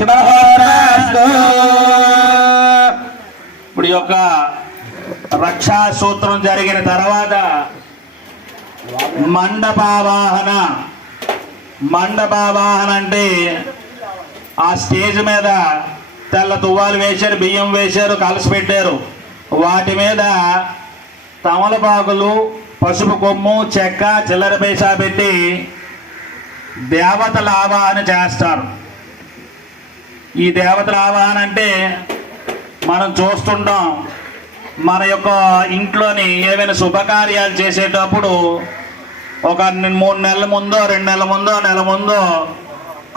శుభహోరాస్తు. ఇప్పుడు ఈ యొక్క రక్షా సూత్రం జరిగిన తర్వాత మండపావాహన. మండపావాహన అంటే ఆ స్టేజ్ మీద తెల్ల తువ్వాలు వేశారు, బియ్యం వేశారు, కలసి పెట్టారు. వాటి మీద తమలపాకులు, పసుపు కొమ్ము, చెక్క, చిల్లర పైసా పెట్టి దేవతల ఆవాహన చేస్తారు. ఈ దేవతల ఆవాహన అంటే మనం చూస్తుంటాం, మన యొక్క ఇంట్లోని ఏవైనా శుభకార్యాలు చేసేటప్పుడు ఒక 3 నెలల ముందో, 2 నెలల ముందో, నెల ముందో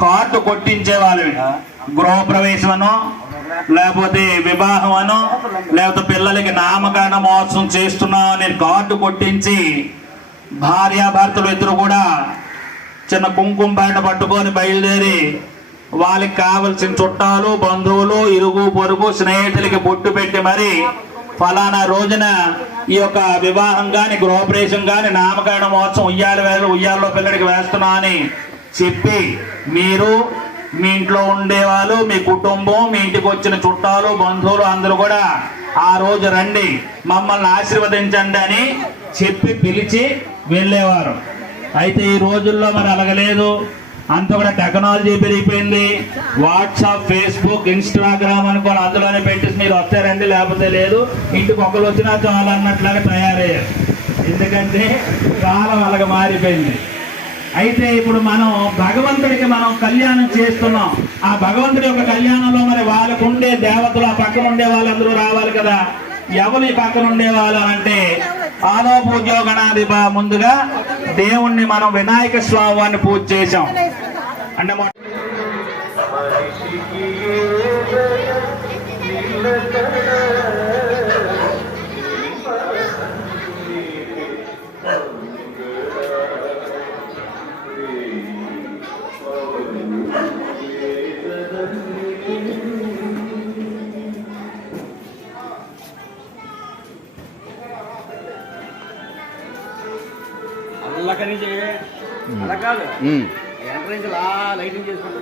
కార్డు కొట్టించేవాళ్ళు. గృహప్రవేశమనో, లేకపోతే వివాహం అనో, లేకపోతే పిల్లలకి నామకరణ మహోత్సవం చేస్తున్నాం అని కార్డు కొట్టించి భార్యాభర్తలు ఇద్దరు కూడా చిన్న కుంకుమ బయట పట్టుకొని బయలుదేరి వాళ్ళకి కావలసిన చుట్టాలు, బంధువులు, ఇరుగు పొరుగు, స్నేహితులకి బొట్టు పెట్టి మరి ఫలానా రోజున ఈ యొక్క వివాహం కానీ, గృహప్రవేశం కానీ, నామకరణ మహోత్సవం ఉయ్యాలలో పిల్లడికి వేస్తున్నా అని చెప్పి మీరు, మీ ఇంట్లో ఉండేవాళ్ళు, మీ కుటుంబం, మీ ఇంటికి వచ్చిన చుట్టాలు, బంధువులు అందరూ కూడా ఆ రోజు రండి, మమ్మల్ని ఆశీర్వదించండి అని చెప్పి పిలిచి వెళ్ళేవారు. అయితే ఈ రోజుల్లో మరి అలాగలేదు. అంత కూడా టెక్నాలజీ పెరిగిపోయింది. వాట్సాప్, ఫేస్బుక్, ఇన్స్టాగ్రామ్ అని కూడా అందులోనే పెట్టేసి మీరు వస్తారండి, లేకపోతే లేదు, ఇంటికి ఒకరు వచ్చినా చాలు అన్నట్లాగా తయారయ్యారు. ఎందుకంటే కాలం అలాగ మారిపోయింది. అయితే ఇప్పుడు మనం భగవంతుడికి మనం కళ్యాణం చేస్తున్నాం. ఆ భగవంతుడి యొక్క కళ్యాణంలో మరి వాళ్ళకు ఉండే దేవతలు, ఆ పక్కన ఉండే వాళ్ళందరూ రావాలి కదా. ఎవరు ఈ పక్కన ఉండేవాళ్ళు అంటే ఆదో పూజోగణాది ముందుగా దేవుణ్ణి మనం వినాయక స్వామి వారిని పూజ చేశాం. అంటే అలా కాదు, ఎంట్రెన్స్ లైటింగ్ చేసుకుంటే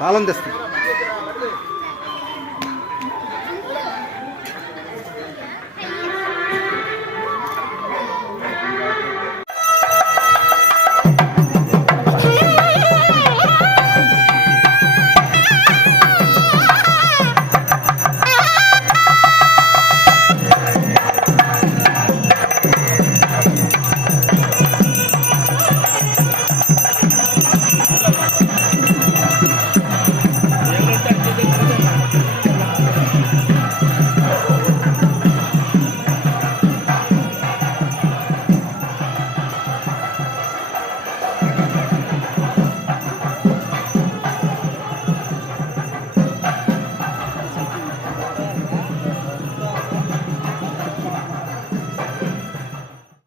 తాళం తెస్తుంది.